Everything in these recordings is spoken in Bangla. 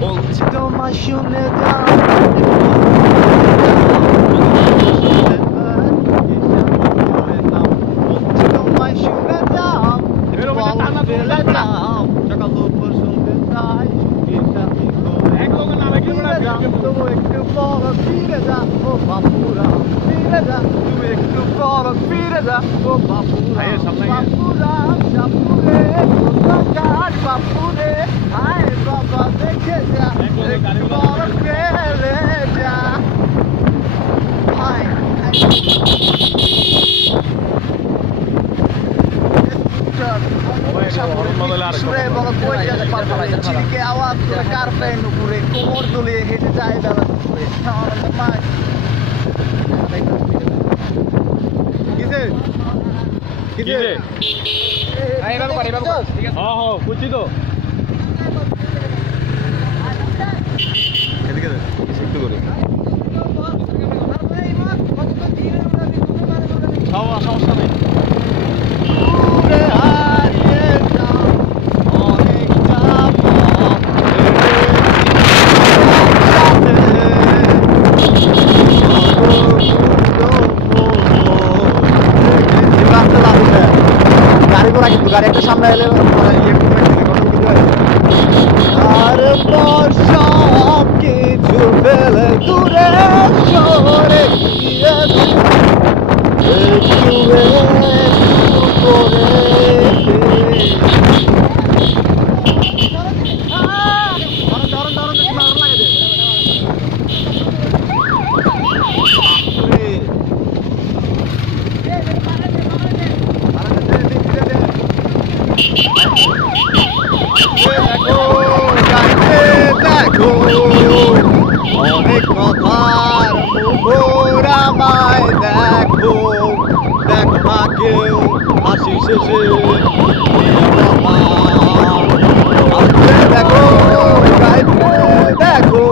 Old mais do my. আওয়াজ উপরে কোমর দুলিয়ে হেঁটে যায় বেলা বুঝছি তো সমস্যা নেই। গাড়ি একটা সামনে এলে আর সব কিছু ফেলে দূরে সরে গিয়েছে একটু একটু করে দেখো গাইতে দেখো অনেক কথার মুখর আমায় দেখো। দেখো না কেউ হাসি শেষে দেখো দেখো।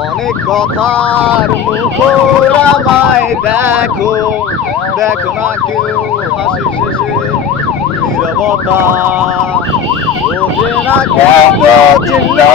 অনেক কথার মুখর আমায় দেখো। দেখো না কেউ হাসি শেষে নীরবতা ওঠে না কেউ গো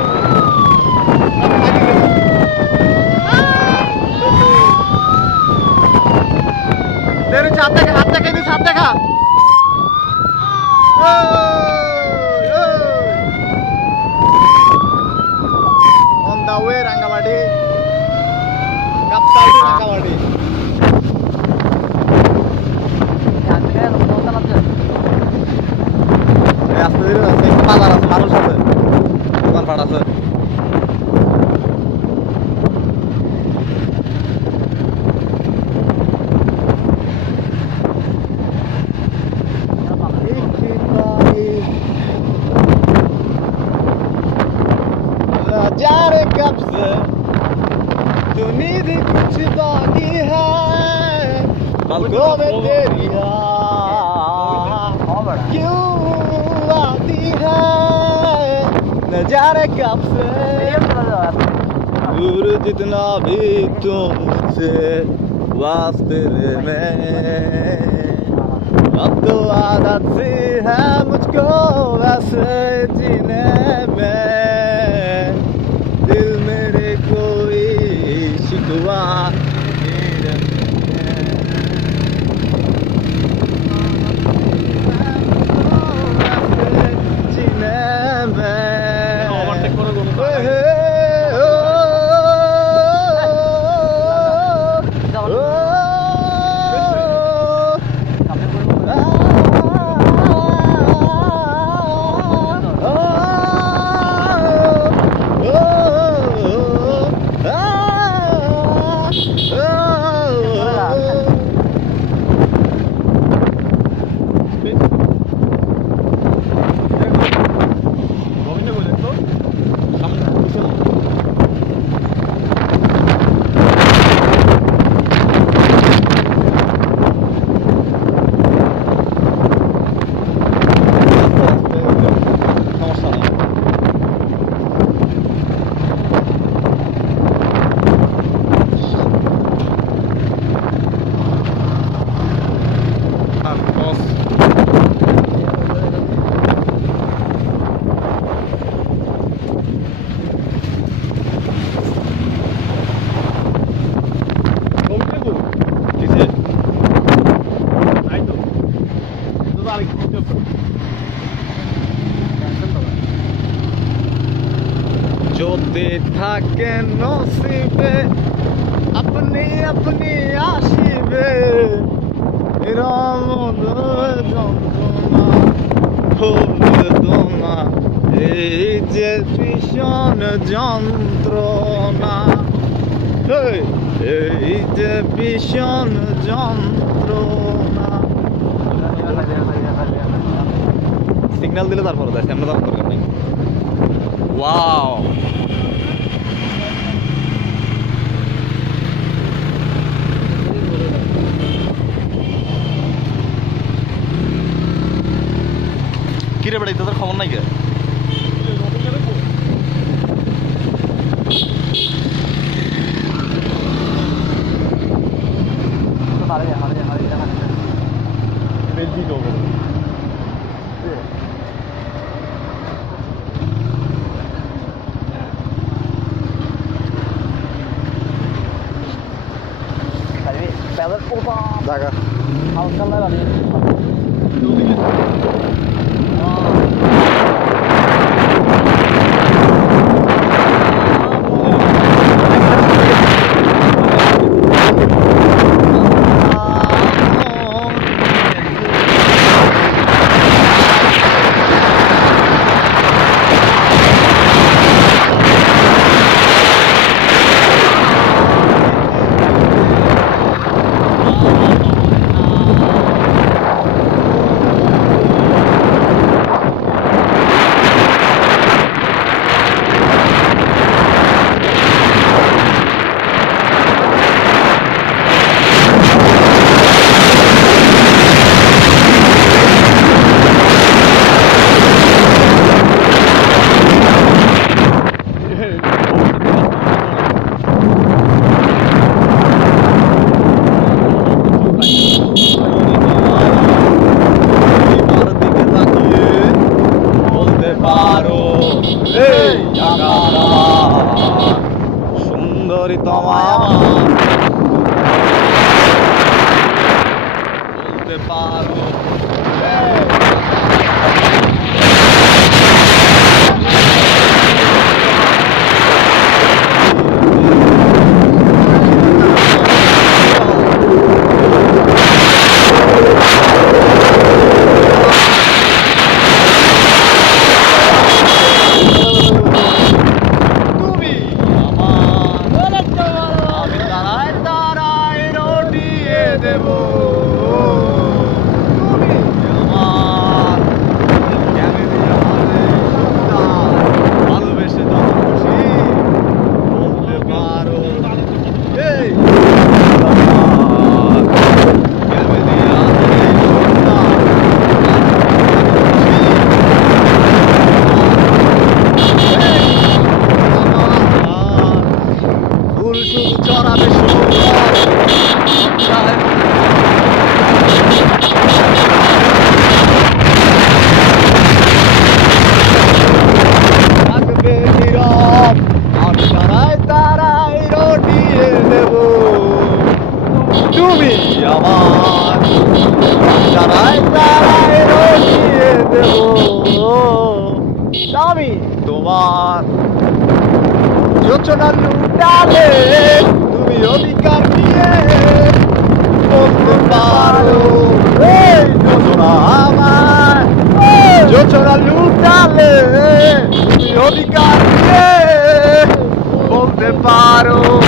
Bravo! Ne care kapsın. Ürdidina bittum se vastırme. Abdu adat siha mutko vası cineme. Dil mere koi şikva যদি থাকে নসিবে अपने अपने নিরব দমা খুব তোমা এই যে ভীষণ যন্ত্রণা। এই যে ভীষণ যন্ত্রণা। সিগন্যাল দিলে তারপরে দেখ, আমরা তারপর নাই ওয়াও তোদের খবর নাই কে Dakar. Halkalar arıyor. Yolu gidiyor. Oh. ਨਿਕਾਲੀਏ ਬੰਦੇ ਪਾਰੋ।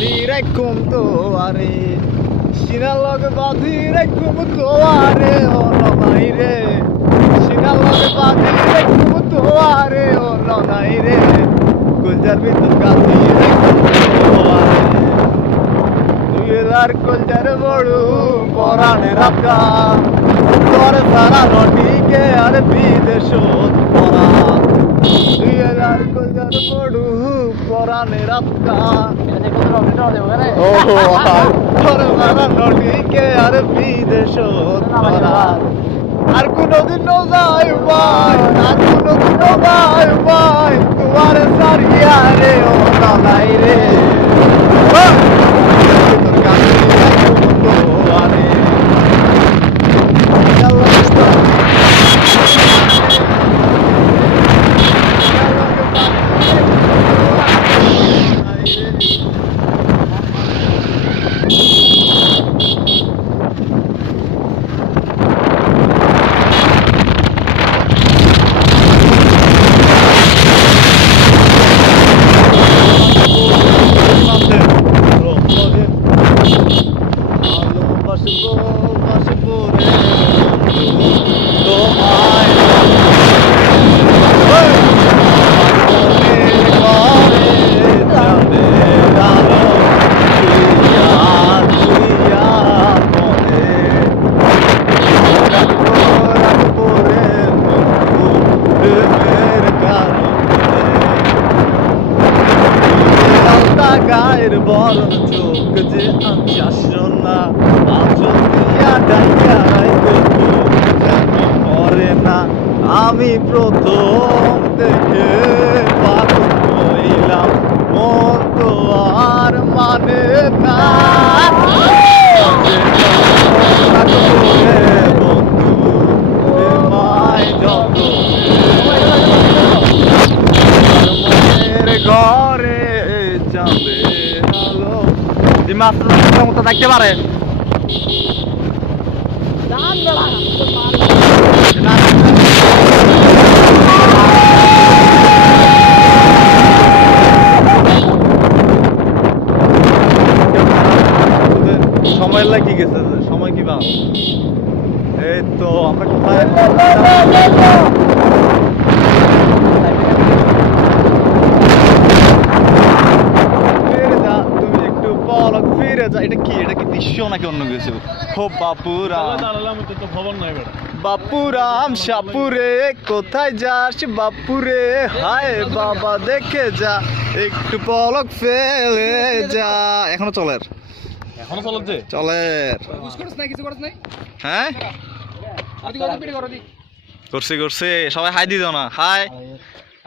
দিরেকুম তোয়ারে সিনার লগে বাঁধি রেকুম তোয়ারে ও লনাই রে। সিনার লগে বাঁধি রেকুম তোয়ারে ও লনাই রে। গুলজার বিদ্যুৎ গান্ধী রেকুম তোয়ারে তুইলার গুলজার বড়ু পরাণে রাখা। তোর সারা রটিকে আর বিদেশ পরা তুইলার গুলজার বড়ু পরাণে রাখা। আর কোনোদিন যাই ভাই আর কোনোদিন যাই ভাই তোমার সারিয়া রে ও দাদাই রে তোর কাছে আরে আমি প্রথম দেখে পাগল হইলাম। মন তো আর মানে না। ঘরে যাবে আলো। মাত্র মতো থাকতে পারে সময় লাগি গেছে সময় কি বা এই তো আমরা কোথায় ফিরে যা তুমি একটু পলক ফিরে যা এটা কি এটা কি দৃশ্য নাকি অন্য কিছু হো বাপুরা দাঁড়ালাম তো তো খবর নাই বেটা। বাপুরাম সাপুরে কোথায় যাস বাপুরে? হায় বাবা দেখে যা একটু পলক ফেলে যা। এখনও চলের? এখনও চলছে চলের। কিছু করছ নাই? হ্যাঁ? করছি করছি সবাই হাই দিও না hi.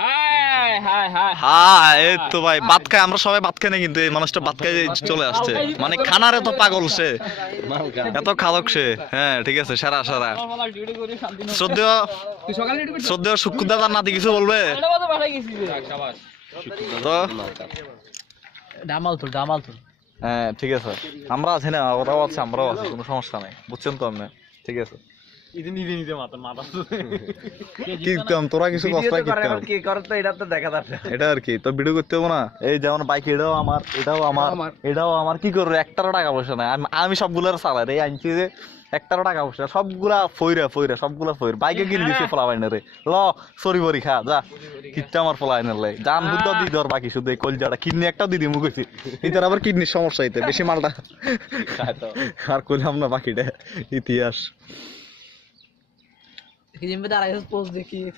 Hi hi hi hi এই তো ভাই ভাত খায় আমরা সবাই ভাত খাই না কিন্তু এই মানুষটা ভাত খাই চলে আসছে। মানে খানার এত পাগল সে। এত খাদক সে। হ্যাঁ ঠিক আছে সারা সারা। শ্রদ্ধেয় শ্রদ্ধেয় শুক্রদাদার নাতি কিছু বলবে? তো ডামাল তুল ডামাল তুল হ্যাঁ ঠিক আছে। আমরা আছি না ওরাও আছে আমরাও আছি কোনো সমস্যা নাই। বুঝছেন তো আপনি? ঠিক আছে। ইদি নিজে নিজে মাথা মাথা কিরতাম তোরা কিছু কষ্ট কিরতাম কি করে তো এটা তো দেখা যাচ্ছে। এটা আর কি তো ভিডিও করতে হবে না। এই যেমন বাইক এটাও আমার এটাও আমার আমার। এটাও আমার। কি করব? একটারও টাকা পয়সা নাই। আমি- আমি সবগুলোর চালাই রে আনছি যে একটারও টাকা পয়সা। সবগুলা ফইরা ফইরা সবগুলা ফইর। বাইকে কিনে দিছে রে। ল সরি বরি খা যা। কিচ্ছা আমার ফলা আইনের লাই জান বুদ্ধ দি ধর বাকি শুধু এই কলজাটা। কিডনি একটাও দিদি মুখ হয়েছি এটার আবার কিডনির সমস্যা হইতে বেশি মালটা। আর কইলাম না বাকিটা ইতিহাস কি জিম্মে দাঁড়াই পোস্ট দেখি তো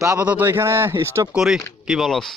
আপাতত এখানে স্টপ করি কি বলস?